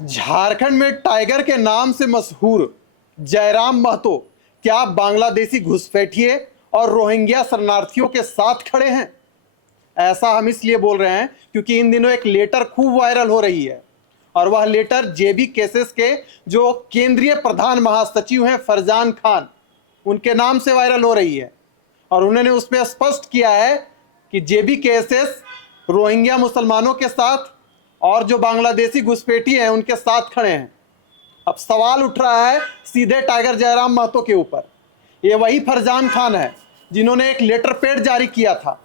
झारखंड में टाइगर के नाम से मशहूर जयराम महतो क्या बांग्लादेशी घुसपैठिए और रोहिंग्या शरणार्थियों के साथ खड़े हैं? ऐसा हम इसलिए बोल रहे हैं क्योंकि इन दिनों एक लेटर खूब वायरल हो रही है और वह लेटर जेबी केसेस के जो केंद्रीय प्रधान महासचिव हैं फरजान खान, उनके नाम से वायरल हो रही है। और उन्होंने उसमें स्पष्ट किया है कि जेबी केसेस रोहिंग्या मुसलमानों के साथ और जो बांग्लादेशी घुसपैठिए हैं उनके साथ खड़े हैं। अब सवाल उठ रहा है सीधे टाइगर जयराम महतो के ऊपर। ये वही फरजान खान है जिन्होंने एक लेटर पैड जारी किया था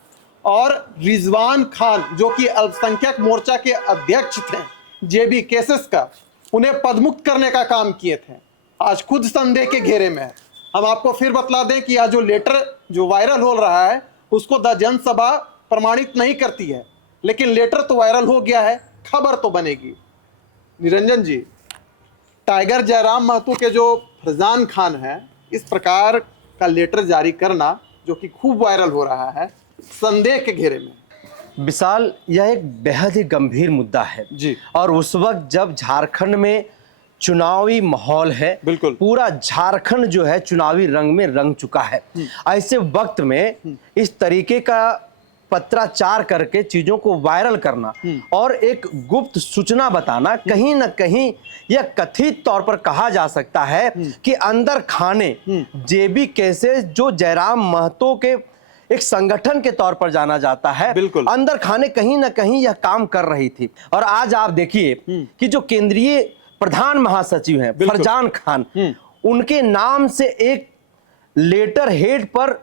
और रिजवान खान जो कि अल्पसंख्यक मोर्चा के अध्यक्ष थे जेबी केसेस का, उन्हें पदमुक्त करने का काम किए थे। आज खुद संदेह के घेरे में है। हम आपको फिर बतला दें कि यह जो लेटर जो वायरल हो रहा है उसको द जनसभा प्रमाणित नहीं करती है, लेकिन लेटर तो वायरल हो गया है, खबर तो बनेगी। निरंजन जी, टाइगर जयराम महतो के जो फरजान खान है, इस प्रकार का लेटर जारी करना जो कि खूब वायरल हो रहा है, संदेह के घेरे में। विशाल, यह एक बेहद ही गंभीर मुद्दा है जी। और उस वक्त जब झारखंड में चुनावी माहौल है, बिल्कुल, पूरा झारखंड जो है चुनावी रंग में रंग चुका है। ऐसे वक्त में इस तरीके का पत्राचार करके चीजों को वायरल करना और एक गुप्त सूचना बताना, कहीं ना कहीं यह कथित तौर पर कहा जा सकता है कि अंदर खाने जेबी केसेस जो जयराम महतो के एक संगठन के तौर पर जाना जाता है, बिल्कुल, अंदर खाने कहीं ना कहीं यह काम कर रही थी। और आज आप देखिए कि जो केंद्रीय प्रधान महासचिव हैं फरजान खान, उनके नाम से एक लेटर हेड पर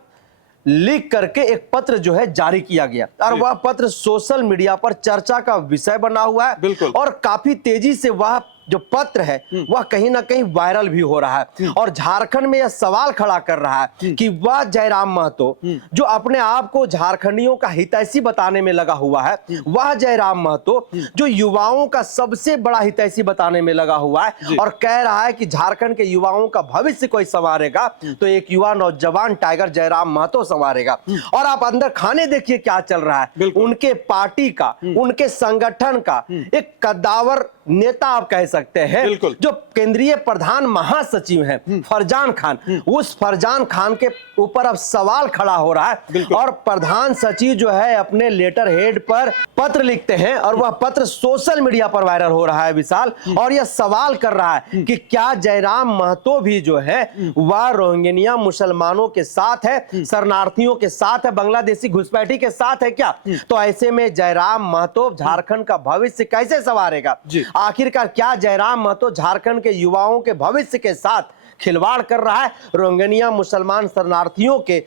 लिख करके एक पत्र जो है जारी किया गया और वह पत्र सोशल मीडिया पर चर्चा का विषय बना हुआ है और काफी तेजी से वह जो पत्र है वह कहीं ना कहीं वायरल भी हो रहा है और झारखंड में यह सवाल खड़ा कर रहा है कि वह जयराम महतो जो अपने आप को झारखंडियों का हितैषी बताने में लगा हुआ है, वह जयराम महतो जो युवाओं का सबसे बड़ा हितैषी बताने में लगा हुआ है और कह रहा है कि झारखंड के युवाओं का भविष्य कोई संवारेगा तो एक युवा नौजवान टाइगर जयराम महतो संवारेगा। और आप अंदर खाने देखिए क्या चल रहा है, उनके पार्टी का, उनके संगठन का एक कद्दावर नेता आप कह सकते हैं जो केंद्रीय प्रधान महासचिव हैं फरजान खान, उस फरजान खान के ऊपर अब सवाल खड़ा हो रहा है और प्रधान सचिव जो है अपने लेटर हेड पर पत्र लिखते हैं और वह पत्र सोशल मीडिया पर वायरल हो रहा है विशाल। और यह सवाल कर रहा है कि क्या जयराम महतो भी जो है वह रोहिंग्या मुसलमानों के साथ है, शरणार्थियों के साथ है, बांग्लादेशी घुसपैठी के साथ है क्या? तो ऐसे में जयराम महतो झारखंड का भविष्य कैसे संवारेगा? आखिरकार क्या जयराम महतो झारखंड के युवाओं के भविष्य के साथ खिलवाड़ कर रहा है? रोहिंग्या मुसलमान शरणार्थियों के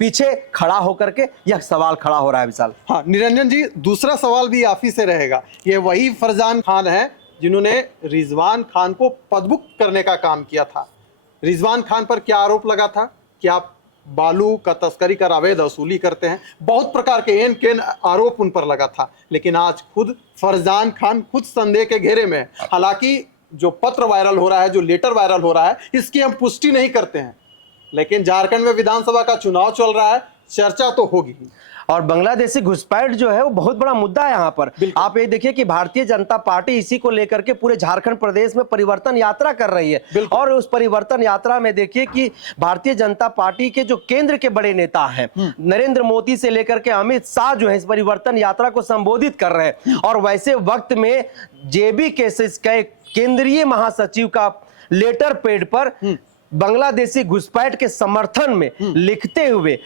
पीछे खड़ा होकर के यह सवाल खड़ा हो रहा है विशाल। हाँ निरंजन जी, दूसरा सवाल भी आप ही से रहेगा। ये वही फरजान खान है जिन्होंने रिजवान खान को पदमुक्त करने का काम किया था। रिजवान खान पर क्या आरोप लगा था कि आप बालू का तस्करी कर अवैध वसूली करते हैं, बहुत प्रकार के एन केन आरोप उन पर लगा था। लेकिन आज खुद फरजान खान खुद संदेह के घेरे में है। हालांकि जो पत्र वायरल हो रहा है, जो लेटर वायरल हो रहा है, इसकी हम पुष्टि नहीं करते हैं, लेकिन झारखंड में विधानसभा का चुनाव चल रहा है, चर्चा तो होगी। और बांग्लादेशी घुसपैठ जो है वो बहुत बड़ा मुद्दा है यहाँ पर। आप ये देखिए कि भारतीय जनता पार्टी इसी को लेकर के पूरे झारखंड प्रदेश में परिवर्तन यात्रा कर रही है और उस परिवर्तन यात्रा में देखिए कि भारतीय जनता पार्टी के जो केंद्र के बड़े नेता हैं नरेंद्र मोदी से लेकर के अमित शाह जो है इस परिवर्तन यात्रा को संबोधित कर रहे हैं। और वैसे वक्त में जेबी केसेस के केंद्रीय महासचिव का लेटर पैड पर बांग्लादेशी घुसपैठ के समर्थन में लिखते हुए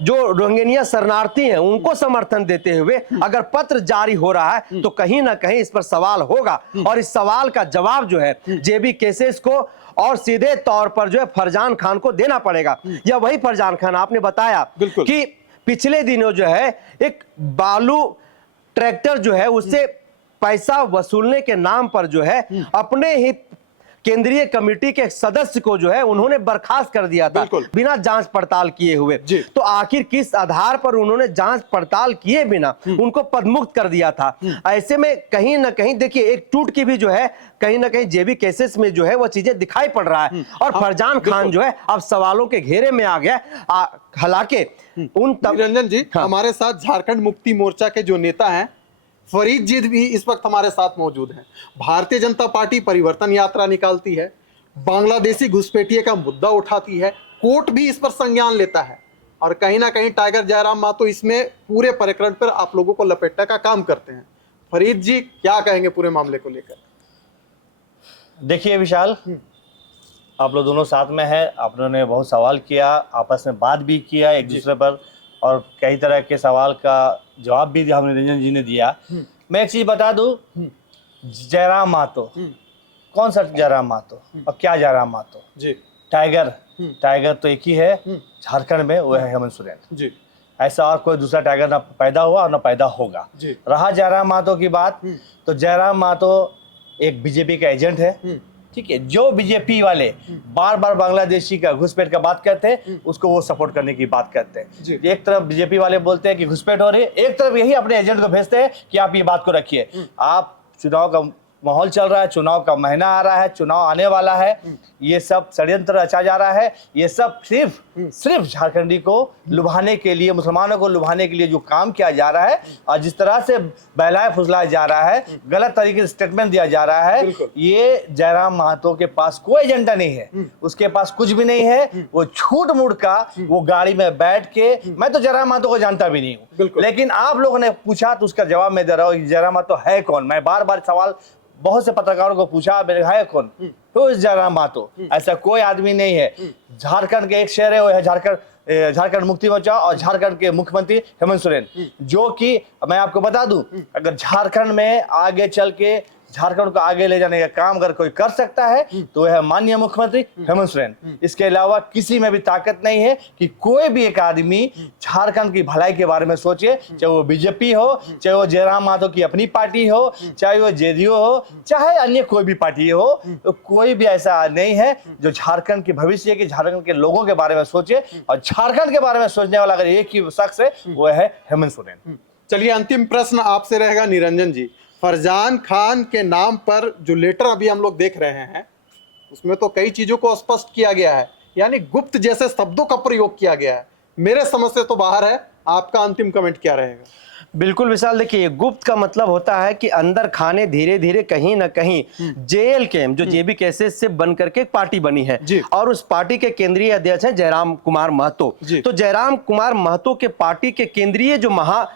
जो रोहिंग्या शरणार्थी हैं उनको समर्थन देते हुए अगर पत्र जारी हो रहा है तो कहीं ना कहीं इस पर सवाल होगा और इस सवाल का जवाब जो है जेबी केसेस को और सीधे तौर पर जो है फरजान खान को देना पड़ेगा। यह वही फरजान खान आपने बताया कि पिछले दिनों जो है एक बालू ट्रैक्टर जो है उससे पैसा वसूलने के नाम पर जो है अपने ही केंद्रीय कमेटी के सदस्य को जो है उन्होंने बर्खास्त कर दिया था बिना जांच पड़ताल किए हुए। तो आखिर किस आधार पर उन्होंने जांच पड़ताल किए बिना उनको पदमुक्त कर दिया था? ऐसे में कहीं ना कहीं देखिए एक टूट की भी जो है कहीं ना कहीं जेबी केसेस में जो है वो चीजें दिखाई पड़ रहा है और फरजान खान जो है अब सवालों के घेरे में आ गया। हालांकि निरंजन जी, हमारे साथ झारखंड मुक्ति मोर्चा के जो नेता हैं फरीद जी भी इस वक्त हमारे साथ मौजूद हैं। भारतीय जनता पार्टी परिवर्तन यात्रा निकालती है, बांग्लादेशी घुसपैठिए का मुद्दा उठाती है, कोर्ट भी इस पर संज्ञान लेता है और कहीं ना कहीं टाइगर जयराम महतो इसमें पूरे प्रकरण पर आप लोगों को लपेटने का काम करते हैं। फरीद जी क्या कहेंगे पूरे मामले को लेकर? देखिए विशाल, आप लोग दोनों साथ में हैं, आप लोगों ने बहुत सवाल किया, आपस में बात भी किया एक दूसरे पर, और कई तरह के सवाल का जवाब भी हमने निरंजन जी ने दिया। मैं एक चीज़ बता दूं, जयराम महतो, कौन सा जयराम महतो और क्या जयराम महतो? जी टाइगर तो एक ही है झारखंड में, वो है हेमंत सोरेन जी। ऐसा और कोई दूसरा टाइगर ना पैदा हुआ और ना पैदा होगा। रहा जयराम महतो की बात, तो जयराम महतो एक बीजेपी का एजेंट है, ठीक है। जो बीजेपी वाले बार बार बांग्लादेशी का घुसपैठ का बात करते हैं, उसको वो सपोर्ट करने की बात करते हैं। एक तरफ बीजेपी वाले बोलते हैं कि घुसपैठ हो रही है, एक तरफ यही अपने एजेंट को भेजते हैं कि आप ये बात को रखिए। आप चुनाव का माहौल चल रहा है, चुनाव का महीना आ रहा है, चुनाव आने वाला है, ये सब षड्यंत्र रचा जा रहा है। ये सब सिर्फ झारखंडी को लुभाने के लिए, मुसलमानों को लुभाने के लिए जो काम किया जा रहा है और जिस तरह से बहलाया फुसलाया जा रहा है, गलत तरीके से स्टेटमेंट दिया जा रहा है, ये जयराम महतो के पास कोई एजेंडा नहीं है, उसके पास कुछ भी नहीं है। वो छूट मूट का वो गाड़ी में बैठ के, मैं तो जयराम महतो को जानता भी नहीं हूँ, लेकिन आप लोगों ने पूछा तो उसका जवाब मैं दे रहा हूँ। जयराम महतो है कौन? मैं बार बार सवाल बहुत से पत्रकारों को पूछा, मेरे है कौन? तो जयराम महतो ऐसा कोई आदमी नहीं है। झारखंड के एक शहर है, वो है झारखंड मुक्ति मोर्चा और झारखंड के मुख्यमंत्री हेमंत सोरेन, जो कि मैं आपको बता दूं, अगर झारखंड में आगे चल के झारखंड को आगे ले जाने का काम अगर कोई कर सकता है तो वह है माननीय मुख्यमंत्री हेमंत सोरेन। इसके अलावा किसी में भी ताकत नहीं है कि कोई भी एक आदमी झारखंड की भलाई के बारे में सोचे, चाहे वो बीजेपी हो, चाहे वो जयराम महतो की अपनी पार्टी हो, चाहे वो जेडीयू हो, चाहे अन्य कोई भी पार्टी हो, तो कोई भी ऐसा नहीं है जो झारखंड के भविष्य के, झारखंड के लोगों के बारे में सोचे। और झारखंड के बारे में सोचने वाला अगर एक ही शख्स है, वो है हेमंत सोरेन। चलिए, अंतिम प्रश्न आपसे रहेगा निरंजन जी। फरजान खान के नाम पर जो लेटर अभी हम लोग देख रहे हैं, उसमें तो कई चीजों को स्पष्ट किया गया है, यानी गुप्त जैसे शब्दों का प्रयोग किया गया है, मेरे समझ से तो बाहर है। आपका अंतिम कमेंट क्या रहेगा? बिल्कुल विशाल, देखिए, गुप्त का मतलब होता है कि अंदर खाने धीरे धीरे कहीं ना कहीं जेएल कैम, जो जेबी कैसेस से बन करके एक पार्टी बनी है, और उस पार्टी के केंद्रीय अध्यक्ष हैं जयराम कुमार महतो। तो जयराम कुमार महतो के पार्टी के केंद्रीय जो महा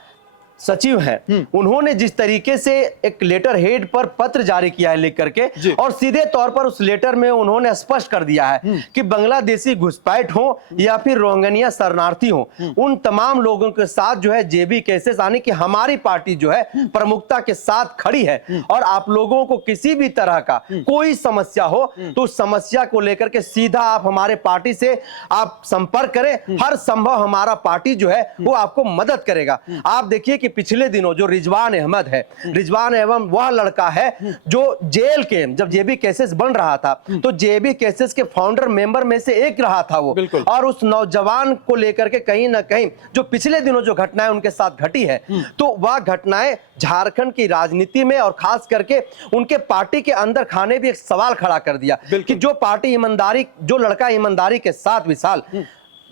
सचिव हैं, उन्होंने जिस तरीके से एक लेटर हेड पर पत्र जारी किया है लिख करके, और सीधे तौर पर उस लेटर में उन्होंने स्पष्ट कर दिया है कि बांग्लादेशी घुसपैठ हो या फिर रोहिंग्या शरणार्थी हो, उन तमाम लोगों के साथ जो है जेबी केसेस आने की हमारी पार्टी जो है प्रमुखता के साथ खड़ी है। और आप लोगों को किसी भी तरह का कोई समस्या हो तो उस समस्या को लेकर के सीधा आप हमारे पार्टी से आप संपर्क करें, हर संभव हमारा पार्टी जो है वो आपको मदद करेगा। आप देखिए कि पिछले दिनों जो रिजवान अहमद है, रिजवान एवं वह लड़का है जो जेल के, जब जेबी केसेस बन रहा था तो जेबी केसेस के फाउंडर मेंबर में से एक रहा था वो, और उस नौजवान को लेकर के कहीं ना कहीं जो पिछले दिनों जो घटनाएं उनके साथ घटी है, तो वह घटनाएं झारखंड की राजनीति में और खास करके उनके पार्टी के अंदर खाने भी एक सवाल खड़ा कर दिया कि जो पार्टी ईमानदारी, जो लड़का ईमानदारी के साथ विशाल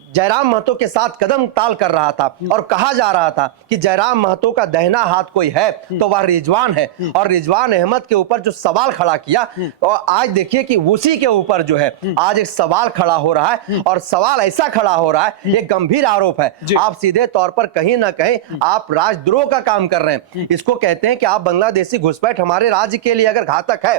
जयराम महतो के साथ कदम ताल कर रहा था और कहा जा रहा था कि जयराम महतो का दाहिना हाथ कोई है तो वह रिजवान है, और रिजवान अहमद के ऊपर जो सवाल खड़ा किया, और आज देखिए कि उसी के ऊपर जो है आज एक सवाल खड़ा हो रहा है, और सवाल ऐसा खड़ा हो रहा है, एक गंभीर आरोप है। आप सीधे तौर पर कहीं ना कहीं आप राजद्रोह का काम कर रहे हैं। इसको कहते हैं कि आप बांग्लादेशी घुसपैठ हमारे राज्य के लिए अगर घातक है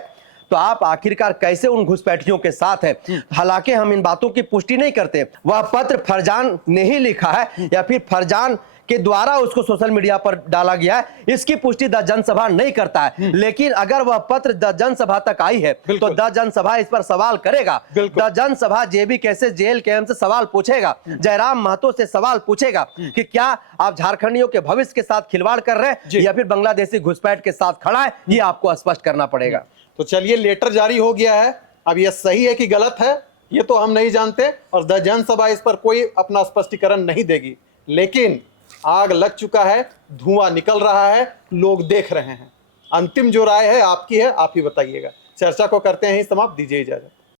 तो आप आखिरकार कैसे उन घुसपैठियों के साथ हैं? हालांकि हम इन बातों की पुष्टि नहीं करते, वह पत्र फरजान ने ही लिखा है या फिर फरजान के द्वारा उसको सोशल मीडिया पर डाला गया है, इसकी पुष्टि द जनसभा नहीं करता है। लेकिन अगर वह पत्र द जनसभा तक आई है तो द जनसभा इस पर सवाल करेगा। द जनसभा जेबी कैसे जेल कैंप से सवाल पूछेगा, जयराम महतो से सवाल पूछेगा कि क्या आप झारखंडियों के भविष्य के साथ खिलवाड़ कर रहे हैं या फिर बांग्लादेशी घुसपैठ के साथ खड़ा है, ये आपको स्पष्ट करना पड़ेगा। तो चलिए, लेटर जारी हो गया है, अब यह सही है कि गलत है ये तो हम नहीं जानते, और द जनसभा इस पर कोई अपना स्पष्टीकरण नहीं देगी। लेकिन आग लग चुका है, धुआं निकल रहा है, लोग देख रहे हैं। अंतिम जो राय है आपकी है, आप ही बताइएगा। चर्चा को करते हैं ही समाप्त, दीजिए इजाजत।